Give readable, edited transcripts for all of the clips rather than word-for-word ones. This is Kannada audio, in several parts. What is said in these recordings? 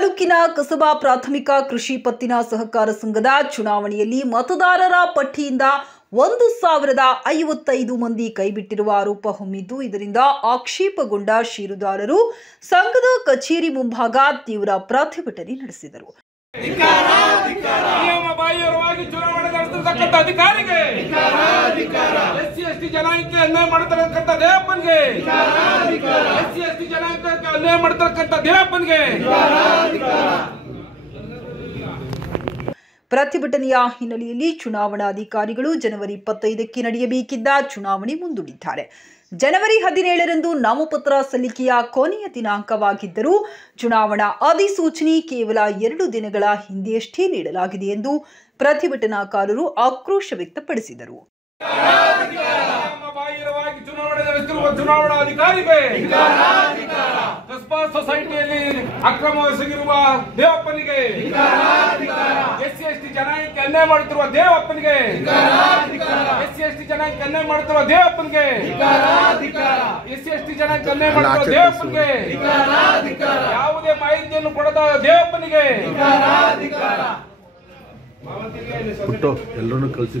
ತಾಲೂಕಿನ ಕಸಬಾ ಪ್ರಾಥಮಿಕ ಕೃಷಿ ಪತ್ತಿನ ಸಹಕಾರ ಸಂಘದ ಚುನಾವಣೆಯಲ್ಲಿ ಮತದಾರರ ಪಟ್ಟಿಯಿಂದ 1055 ಮಂದಿ ಕೈಬಿಟ್ಟಿರುವ ಆರೋಪ ಹೊಮ್ಮಿದ್ದು, ಇದರಿಂದ ಆಕ್ಷೇಪಗೊಂಡ ಷೇರುದಾರರು ಸಂಘದ ಕಚೇರಿ ಮುಂಭಾಗ ತೀವ್ರ ಪ್ರತಿಭಟನೆ ನಡೆಸಿದರು. ಪ್ರತಿಭಟನೆಯ ಹಿನ್ನೆಲೆಯಲ್ಲಿ ಚುನಾವಣಾಧಿಕಾರಿಗಳು ಜನವರಿ 25ಕ್ಕೆ ನಡೆಯಬೇಕಿದ್ದ ಚುನಾವಣೆ ಮುಂದೂಡಿದ್ದಾರೆ. ಜನವರಿ 17ರಂದು ನಾಮಪತ್ರ ಸಲ್ಲಿಕೆಯ ಕೊನೆಯ ದಿನಾಂಕವಾಗಿದ್ದರೂ ಚುನಾವಣಾ ಅಧಿಸೂಚನೆ ಕೇವಲ 2 ದಿನಗಳ ಹಿಂದೆಯಷ್ಟೇ ನೀಡಲಾಗಿದೆ ಎಂದು ಪ್ರತಿಭಟನಾಕಾರರು ಆಕ್ರೋಶ ವ್ಯಕ್ತಪಡಿಸಿದರು. ಚುನಾವಣಾಧಿಕಾರಿಗೆ ಕಸ್ಬಾ ಸೊಸೈಟಿಯಲ್ಲಿ ಅಕ್ರಮವೆಸಗಿರುವ ದೇವಪ್ಪನಿಗೆ, SC/ST ಜನಾಂಗಕ್ಕೆ ಅನ್ಯಾಯ ಮಾಡುತ್ತಿರುವ ದೇವಪ್ಪನಿಗೆ, SC/ST ಜನಾಂಗಕ್ಕೆ ಅನ್ಯಾಯ ಮಾಡುತ್ತಿರುವ ದೇವಪ್ಪನಿಗೆ, SC/ST ಜನಾಂಗಕ್ಕೆ ಅನ್ಯಾಯ ಮಾಡುತ್ತಿರುವ ದೇವಪ್ಪನಿಗೆ, ಯಾವುದೇ ಮಾಹಿತಿಯನ್ನು ಕೊಡದ ದೇವಪ್ಪನಿಗೆ ಎಲ್ಲರೂ ಕಳಿಸಿ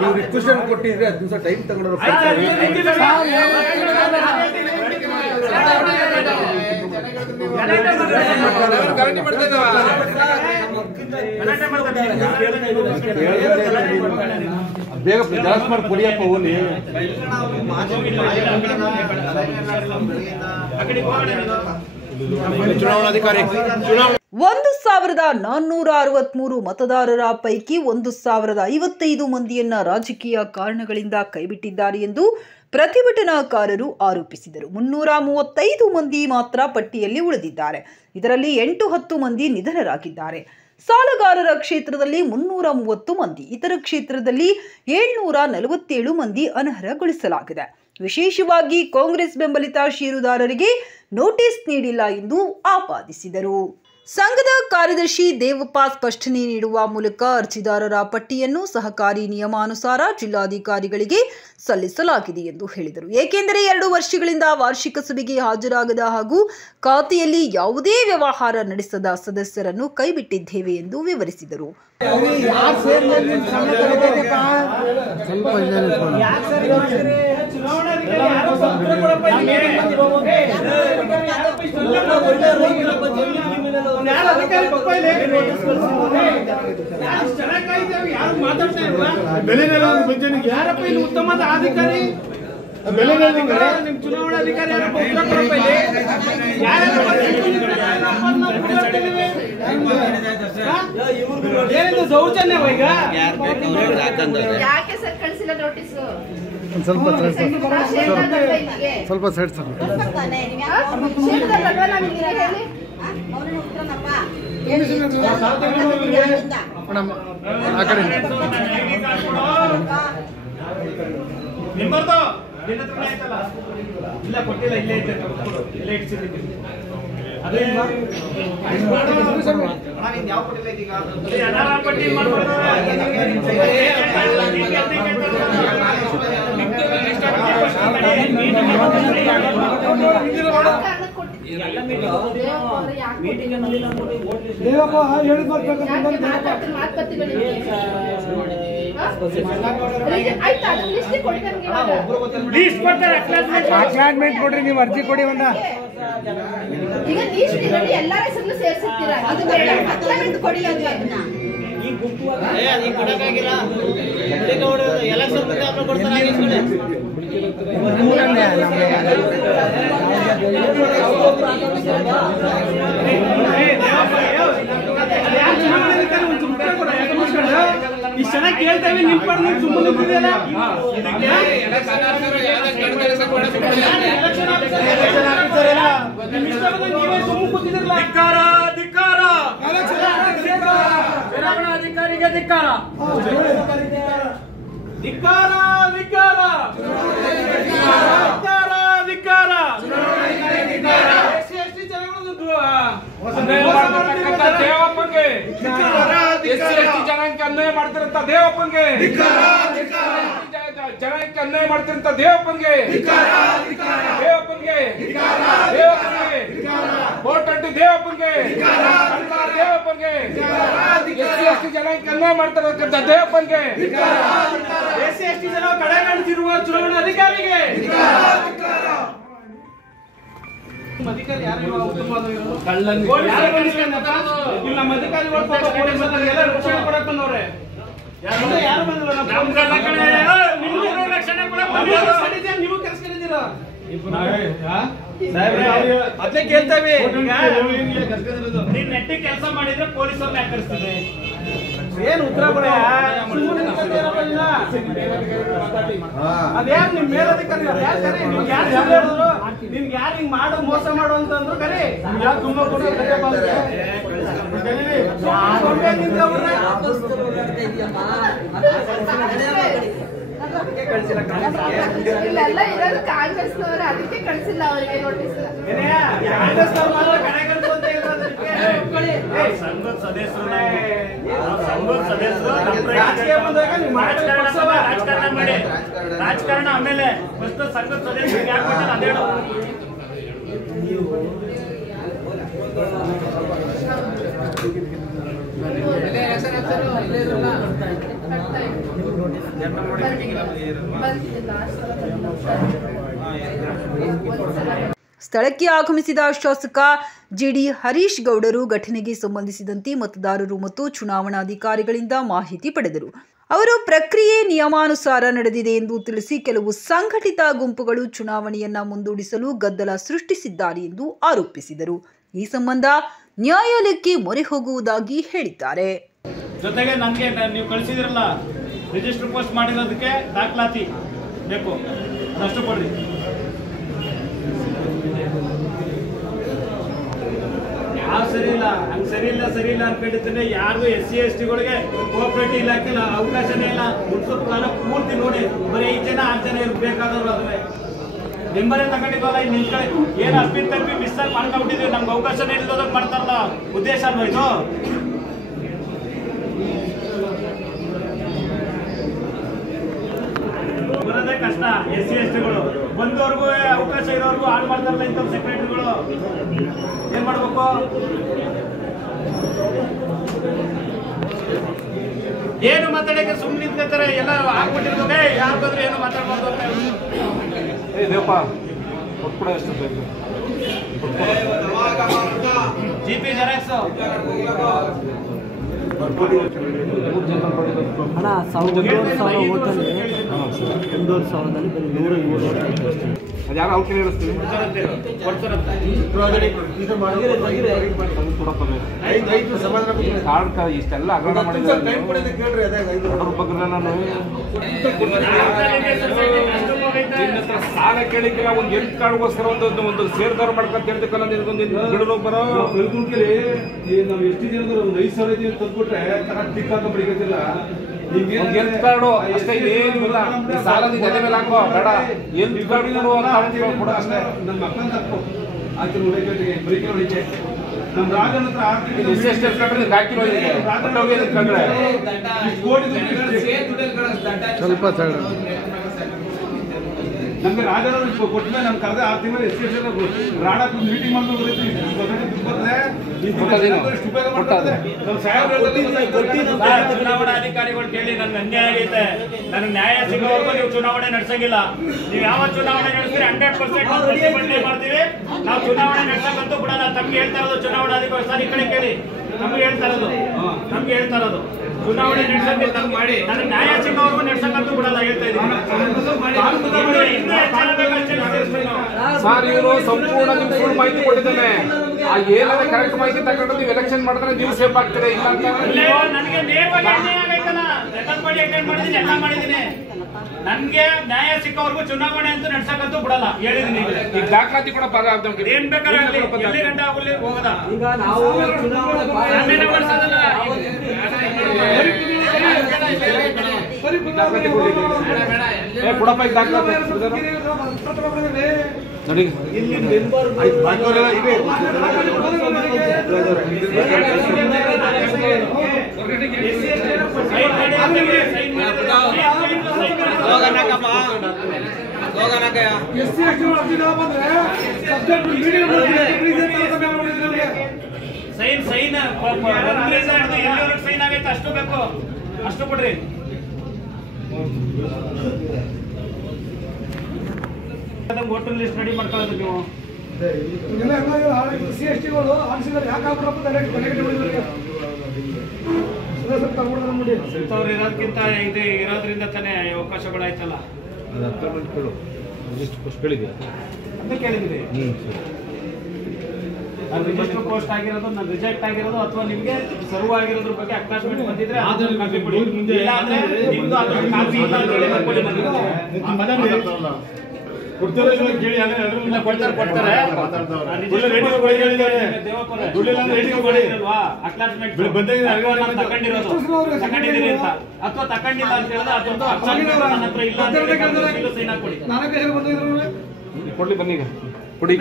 ನೀವು ರಿಕ್ವೆಸ್ಟ್ ಕೊಟ್ಟಿದ್ರೆ 10 ದಿವಸ ಟೈಮ್ ತಗೊಂಡ್ರು ಬೇಗ ಜಾಸ್ತಿ ಮಾಡಿ ಕೊಡಿಯಪ್ಪ. ಹೋಗಿ ಚುನಾವಣಾಧಿಕಾರಿ 1463 ಮತದಾರರ ಪೈಕಿ 1055 ಮಂದಿಯನ್ನ ರಾಜಕೀಯ ಕಾರಣಗಳಿಂದ ಕೈಬಿಟ್ಟಿದ್ದಾರೆ ಎಂದು ಪ್ರತಿಭಟನಾಕಾರರು ಆರೋಪಿಸಿದರು. 335 ಮಂದಿ ಮಾತ್ರ ಪಟ್ಟಿಯಲ್ಲಿ ಉಳಿದಿದ್ದಾರೆ. ಇದರಲ್ಲಿ 8-10 ಮಂದಿ ನಿಧನರಾಗಿದ್ದಾರೆ. ಸಾಲಗಾರರ ಕ್ಷೇತ್ರದಲ್ಲಿ 330 ಮಂದಿ, ಇತರ ಕ್ಷೇತ್ರದಲ್ಲಿ 747 ಮಂದಿ ಅನರ್ಹಗೊಳಿಸಲಾಗಿದೆ. ವಿಶೇಷವಾಗಿ ಕಾಂಗ್ರೆಸ್ ಬೆಂಬಲಿತ ಷೇರುದಾರರಿಗೆ ನೋಟಿಸ್ ನೀಡಿಲ್ಲ ಎಂದು ಆಪಾದಿಸಿದರು. ಸಂಘದ ಕಾರ್ಯದರ್ಶಿ ದೇವಪ್ಪ ಸ್ಪಷ್ಟನೆ ನೀಡುವ ಮೂಲಕ ಅರ್ಜಿದಾರರ ಪಟ್ಟಿಯನ್ನು ಸಹಕಾರಿ ನಿಯಮಾನುಸಾರ ಜಿಲ್ಲಾಧಿಕಾರಿಗಳಿಗೆ ಸಲ್ಲಿಸಲಾಗಿದೆ ಎಂದು ಹೇಳಿದರು. ಏಕೆಂದರೆ 2 ವರ್ಷಗಳಿಂದ ವಾರ್ಷಿಕ ಸಭೆಗೆ ಹಾಜರಾಗದ ಹಾಗೂ ಖಾತೆಯಲ್ಲಿ ಯಾವುದೇ ವ್ಯವಹಾರ ನಡೆಸದ ಸದಸ್ಯರನ್ನು ಕೈಬಿಟ್ಟಿದ್ದೇವೆ ಎಂದು ವಿವರಿಸಿದರು. ಯಾರಪ್ಪ ಇಲ್ಲಿ ಉತ್ತಮದ ಅಧಿಕಾರಿ? ಚುನಾವಣಾಧಿಕಾರಿ ಏನಿದು ದೌರ್ಜನ್ಯ? ಈಗ ಯಾಕೆ ಸರ್ ಕಳಿಸಿಲ್ಲ ನೋಟಿಸ್? ಸ್ವಲ್ಪ ಸೈಡ್ ಆ ಕಡೆ ಇಲ್ಲ ಕೊಟ್ಟಿಲ್ಲ, ಇಲ್ಲೇ ಐತೆ, ಇಲ್ಲೇ ಇಡ್ಸಿದ್ದೀವಿ. ಅಕ್ಲಾಟ್ಮೆಂಟ್ ಕೊಡ್ರಿ, ನೀವು ಅರ್ಜಿ ಕೊಡಿ. ಈಗ ಎಲ್ಲರ ಹೆಸರು ಸೇರಿಸಿರ್ತೀರಾ, ಅದು ಬೇಡ, ಅಕ್ಲಾಟ್ಮೆಂಟ್ ಕೊಡಿ ಅಂತ. ಇಷ್ಟು ಜನ ಕೇಳ್ತೇವೆ, ನಿಂಪಡ್ ಸುಮ್ಮನೆ ಅಧಿಕಾರಿಗೆ ಧಿಕ್ಕಾರ. ದೇವಪ್ಪಗೆ ಜನಾಂಗಕ್ಕೆ ಅನ್ಯಾಯ ಮಾಡ್ತಿರಂತ ದೇವಪ್ಪನ್ಗೆ, ಜನಾಂಗಕ್ಕೆ ಅನ್ಯಾಯ ಮಾಡ್ತಿರಂತ ದೇವಪ್ಪನ್ಗೆ, ದೇವಪ್ಪನ್ಗೆ ಕೋಟಂಟಿ ದೇವಪ್ಪನ್ಗೆ, ದೇವಪ್ಪನ್ಗೆ SC ಜನಾಂಗಕ್ಕೆ ಅನ್ಯಾಯ ಮಾಡ್ತಿರತಕ್ಕಂಥ ದೇವಪ್ಪನ್ಗೆ, SC ಜನ ಕಡೆಗಣಿಸಿರುವ ಚುನಾವಣಾ ಅಧಿಕಾರಿಗೆ ಅಧಿಕಾರಿ ಯಾರು ಇಲ್ಲ ನಮ್ಮ ಅಧಿಕಾರಿಗಳು ಎಲ್ಲ ರಕ್ಷಣೆ ಕೊಡಕ್ ಬಂದವ್ರೆ. ಯಾರು ಬಂದಿಲ್ಲ, ನೀವು ಕರ್ಸ್ಕೊಂಡಿದ್ದೀರಾ? ಅದೇ ಕೇಳ್ತೇವೆ. ನೀನ್ ನೆಟ್ಟಿ ಕೆಲಸ ಮಾಡಿದ್ರೆ ಪೊಲೀಸವ್ರನ್ನ ಯಾಕೆ ಕರೆಸ್ತದೆ? ಏನ್ ಉತ್ತರ ಕೊಡ? ಅದೇನ್ ನಿಮ್ ಮೇಲಧಿಕಾರಿ ನಿಮ್ಗೆ ಯಾರು ಹಿಂಗ್ ಮಾಡು ಮೋಸ ಮಾಡು ಅಂತಂದ್ರು ಕರಿ. ತುಂಬಾ ಇಲ್ಲೆಲ್ಲ ಇರೋದು ಕಾಂಗ್ರೆಸ್ನವರು, ಅದಕ್ಕೆ ಕಳಿಸಿಲ್ಲ ಅವರಿಗೆ ನೋಟಿಸ್. ಸಂಘದ ಸದಸ್ಯರು ರಾಜಕಾರಣ ಆಮೇಲೆ ಫಸ್ಟ್ ಸಂಘದ ಸದಸ್ಯರಿಗೆ ಯಾಕೆ ಕೊಟ್ಟಲ್ಲ ಅದೇ ಸ್ಥಳಕ್ಕೆ ಆಗಮಿಸಿದ ಶಾಸಕ ಜಿಡಿ ಹರೀಶ್ ಗೌಡರು ಘಟನೆಗೆ ಸಂಬಂಧಿಸಿದಂತೆ ಮತದಾರರು ಮತ್ತು ಚುನಾವಣಾಧಿಕಾರಿಗಳಿಂದ ಮಾಹಿತಿ ಪಡೆದರು. ಅವರು ಪ್ರಕ್ರಿಯೆ ನಿಯಮಾನುಸಾರ ನಡೆದಿದೆ ಎಂದು ತಿಳಿಸಿ ಕೆಲವು ಸಂಘಟಿತ ಗುಂಪುಗಳು ಚುನಾವಣೆಯನ್ನ ಮುಂದೂಡಿಸಲು ಗದ್ದಲ ಸೃಷ್ಟಿಸಿದ್ದಾರೆ ಎಂದು ಆರೋಪಿಸಿದರು. ಈ ಸಂಬಂಧ ನ್ಯಾಯಾಲಯಕ್ಕೆ ಮೊರೆ ಹೋಗುವುದಾಗಿ ಹೇಳಿದ್ದಾರೆ. ಜೊತೆಗೆ ನನಗೆ ನೀವು ಕಳಿಸಿದ್ರಲ್ಲ ರಿಜಿಸ್ಟರ್ ಪೋಸ್ಟ್ ಮಾಡಿರೋದಕ್ಕೆ ದಾಖಲಾತಿ ಬೇಕು, ಅದಷ್ಟು ಕೊಡ್ರಿ. ಯಾವ ಸರಿ ಇಲ್ಲ, ಹಂಗೆ ಸರಿ ಇಲ್ಲ ಅನ್ಕೊಂಡಿದ್ದೇನೆ. ಯಾರಿಗೂ SC STಗಳಿಗೆ ಕೋಆಪರೇಟಿವ್ ಇಲಾಖೆ ಅವಕಾಶನೇ ಇಲ್ಲ. ಮುನ್ಸೂಚ್ ಕಾಲ ಪೂರ್ತಿ ನೋಡಿ ಬರೀ 5 ಜನ 6 ಜನ ಇರ್ಬೇಕಾದವ್ರು ಅದುವೇ ನಿಂಬರೇ ತಗೊಂಡಿದ್ವಲ್ಲ. ನಿಮ್ ಕಡೆ ಏನು ಅರ್ಪಿ ತಪ್ಪಿ ಮಿಸ್ ಆಗಿ ಮಾಡ್ಕೊಂಡ್ಬಿಟ್ಟಿದ್ವಿ. ನಮ್ಗೆ ಅವಕಾಶನೇ ಇಲ್ಲದಾಗ ಮಾಡ್ತಾರಲ್ಲ, ಉದ್ದೇಶ ಅಲ್ವಾ ಇದು? ಬರೋದೇ ಕಷ್ಟ. SC STಗಳು ಬಂದವ್ರಿಗೂ ಅವಕಾಶ ಇರೋರ್ಗು ಹಾಳು ಮಾಡ್ತಾರಲ್ಲ ಇಂಥ ಸೆಕ್ರೆಟರಿಗಳು. ಏನ್ ಮಾಡ್ಬೇಕು? ಏನು ಮಾತಾಡಕ್ಕೆ ಸುಮ್ಮನೆ ನಿಂತ್ಕೊತಾರೆ. ಎಲ್ಲ ಆಗ್ಬಿಟ್ಟಿರ್ಬೇಕು. ಯಾರು ಬಂದ್ರೆ ಏನು ಮಾತಾಡ್ಬಾರ್ದು ಅಂತ GP ಜೆರಾಕ್ಸ್ ಹಣ 1,500 ಓಟಲ್ಲಿ 1,500ದಲ್ಲಿ ಬರೀ 107 ಅದ್ಯಾರು ಅವ್ರು ಹೇಳಿಸ್ತೀವಿ ಇಷ್ಟೆಲ್ಲ ಅಗ್ರಹ ಮಾಡಿದ್ರೆ ಸಾಲ ಕೇಳಿಕ್ಕಿಲ್ಲ. ಒಂದು ಹೆಲ್ತ್ ಕಾರ್ಡ್ಗೋಸ್ಕರ ಒಂದು ಸೇರ್ದಾರ ಮಾಡ್ಕೊಂತ ಹೇಳ್ಬೇಕಲ್ಲ. ನಿನ್ಗೊಂದು ಬರೋ ನಾವು ಎಷ್ಟು ಜನ ಒಂದು 5,000 ತಂದ್ಬಿಟ್ರೆ ಕರೆಕ್ಟ್ ಟಿಕ್ ಹಾಕೊಂಡ್ಬಿಡಿಕತ್ತಿಲ್ಲ. ಹೆಲ್ತ್ ಕಾರ್ಡು ಅಷ್ಟೇ, ಏನಿಲ್ಲ. ಸಾಲ ನೀನು ಎದೆ ಮೇಲೆ ಹಾಕೋ ಬೇಡ. ಹೆಲ್ತ್ ಕಾರ್ಡ್ ಕೊಡ ಅಷ್ಟೇ. ನನ್ನ ಮಕ್ಕಳ ತಪ್ಪು ಆಕೆ ಬರೀಕೆ ಹೊಡಿಕೆ ನಮ್ಮ ರಾಜನ ಹತ್ರ ಹಾಕಿರೋ ಸ್ವಲ್ಪ ನಮ್ಗೆ ರಾಜನ ಕೊಟ್ಟಮೇಲೆ ನಮ್ ಕರೆದ 6 ತಿಂಗಳು ರಾಣ ಮೀಟಿಂಗ್ ಮಾಡ್ಕೊಂಡು ಚುನಾವಣಾಧಿಕಾರಿಗಳು ಕೇಳಿ ನನ್ಗೆ ಅನ್ಯಾಯ ಆಗೈತೆ. ನನಗೆ ನ್ಯಾಯ ಸಿಗೋವರೆಗೂ ನೀವು ಚುನಾವಣೆ ನಡೆಸಂಗಿಲ್ಲ. ನೀವು ಯಾವ ಚುನಾವಣೆ ನಡೆಸಿದ್ರೆ 100% ಮಾಡ್ತೀವಿ. ನಾವು ಚುನಾವಣೆ ನಡೆಸಕ್ಕಂತೂ ಬಿಡಲ್ಲ. ತಮ್ಗೆ ಹೇಳ್ತಾ ಇರೋದು ಚುನಾವಣಾಧಿಕಾರಿ ಸರ್, ಈ ಕಡೆ ಕೇಳಿ. ನಮ್ಗೆ ಹೇಳ್ತಾ ಇರೋದು ಚುನಾವಣೆ ನಡೆಸಕ್ಕೆ ಮಾಡಿ ನನಗೆ ನ್ಯಾಯ ಸಿಗೋವರೆಗೂ ನಡೆಸಕ್ಕಂತೂ ಬಿಡಲ್ಲ ಹೇಳ್ತಾ ಇದ್ದೀನಿ. ಸರ್, ಇವರು ಸಂಪೂರ್ಣ ನಿಮ್ಗೆ ಸುಳ್ಳು ಮಾಹಿತಿ ಕೊಟ್ಟಿದ್ದಾನೆ. ಏನಾದ್ರೆ ಕರೆಕ್ಟ್ ಮಾಹಿತಿ ತಗೊಂಡು ನೀವು ಎಲೆಕ್ಷನ್ ಮಾಡಿದ್ರೆ ನೀವು ಸೇಫ್ ಆಗ್ತೀರಾ. ಇಲ್ಲ ಅಂತ ನನಗೆ ನೇರವಾಗಿ ಅನ್ಯಾಯ ಆಗೈತಲ್ಲ. ರೆಕಾರ್ಡ್ ಮಾಡಿ ಅಟೆಂಡ್ ಮಾಡಿದ್ದೀನಿ, ಎಲ್ಲ ಮಾಡಿದ್ದೀನಿ. ನನ್ಗೆ ನ್ಯಾಯ ಸಿಕ್ಕವರೆಗೂ ಚುನಾವಣೆ ಅಂತೂ ನಡ್ಸಕ್ಕಂತೂ ಬಿಡಲ್ಲ ಹೇಳಿದೀನಿ. ಈಗ ದಾಖಲಾತಿ ಕೂಡ ಏನ್ ಬೇಕಾದ್ರೆ ಎಲ್ಲಿ ಗಂಟೆ ಆಗುಲ್ಲಿ ಹೋಗದ. ಈಗ ನಾವು ಕೊಡಪ್ಪ ಈಗ ದಾಖಲಾತಿ ನೋಡಿ. SC ST ಅರ್ಜಿಗಳ ಬಂದ್ರೆ ಸಬ್ಜೆಕ್ಟ್ ಮೀಡಿಯಂ ಸೈನ್ ಒಂದರಿಂದ ಹಿಡಿದು ಎಲ್ಲಿವರೆಗೆ ಸೈನ್ ಆಗೈತೆ ಅಷ್ಟು ಬೇಕು, ಅಷ್ಟು ಕೊಡ್ರಿ. ವೋಟರ್ ಲಿಸ್ಟ್ ರೆಡಿ ಮಾಡ್ಕೊಳ್ಳೋದು ನೀವು. SC ST ಗಳು ಆರಿಸಿದ್ರೆ ಯಾಕೆ ಆಗ್ಬಿಡಪ್ಪ ಇಂಥವ್ರು ಇರೋದಕ್ಕಿಂತ ಇದು ಇರೋದ್ರಿಂದ ತಾನೇ ಅವಕಾಶಗಳಾಯ್ತಲ್ಲ ಅಂತ ಕೇಳಿದ್ರಿ. ರಿಜಿಸ್ಟರ್ ಪೋಸ್ಟ್ ಆಗಿರೋದು, ನಾನು ರಿಜೆಕ್ಟ್ ಆಗಿರೋದು ಅಥವಾ ನಿಮ್ಗೆ ಸರ್ವ್ ಆಗಿರೋದ್ರ ಬಗ್ಗೆ ಅಕ್ನಾಲೇಜ್ಮೆಂಟ್ ಬಂದಿದ್ರೆ ಕಾಪಿ ಕೊಡಿ. ಇಲ್ಲ ಅಂದ್ರೆ ನಿಮ್ದು ಅದ್ರ ಕಾಪಿ ಇಲ್ಲ ಅಂತ ಹೇಳಿ ಬರ್ಕೊಳ್ಳಿ ನನಗೆ. ತಗೊಂಡಿದ್ದೀರಿ ಅಂತ ಅಥವಾ ತಗೊಂಡಿಲ್ಲ ಅಂತ ಹೇಳಿದ್ರೆ ಅದೊಂದು ನನ್ನ ಹತ್ರ ಇಲ್ಲ ಅಂತ ಸೈನ್ ಹಾಕೊಡಿ. ಕೊಡ್ಲಿ ಬನ್ನಿ ಈಗ ಕೊಡಿ.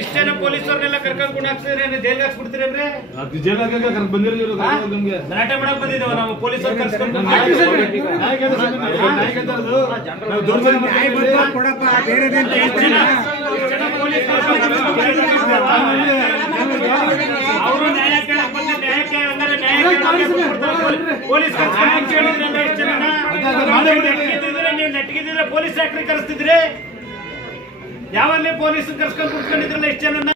ಇಷ್ಟೇನ ಪೊಲೀಸರನ್ನೆಲ್ಲ ಕರ್ಕೊಂಡು ಹಾಕ್ಸಿದ್ರೆ ಜೈಲ್ಗೆ ಹಾಕ್ಸ್ಬಿಡ್ತೀರೇನ್ರಿ? ಗಲಾಟೆ ಮಾಡಕ್ ಬಂದಿದ್ದೇವ ನಾವು ಪೊಲೀಸರು ಕರ್ಸ್ಕೊಂಡು. ಅವರು ನ್ಯಾಯ ಕೇಳಕ್ ಬಂದ್ರೆ ನ್ಯಾಯಕ್ಕೆ ಹಂಗಾರೆ ಪೊಲೀಸ್ ಕರ್ಸ್ಕೊಂಡು ಕೇಳಿದ್ರಲ್ಲ ಇಷ್ಟು ಜನ. ನೀವು ನೆಟ್ಗಿದ್ರೆ ಪೊಲೀಸ್ ಫ್ಯಾಕ್ಟ್ರಿ ಕರೆಸ್ತಿದ್ರಿ. ಯಾವಲ್ಲಿ ಪೊಲೀಸ್ ಕರ್ಸ್ಕೊಂಡು ಕುತ್ಕೊಂಡಿದ್ರಲ್ಲ ಇಷ್ಟು ಜನ.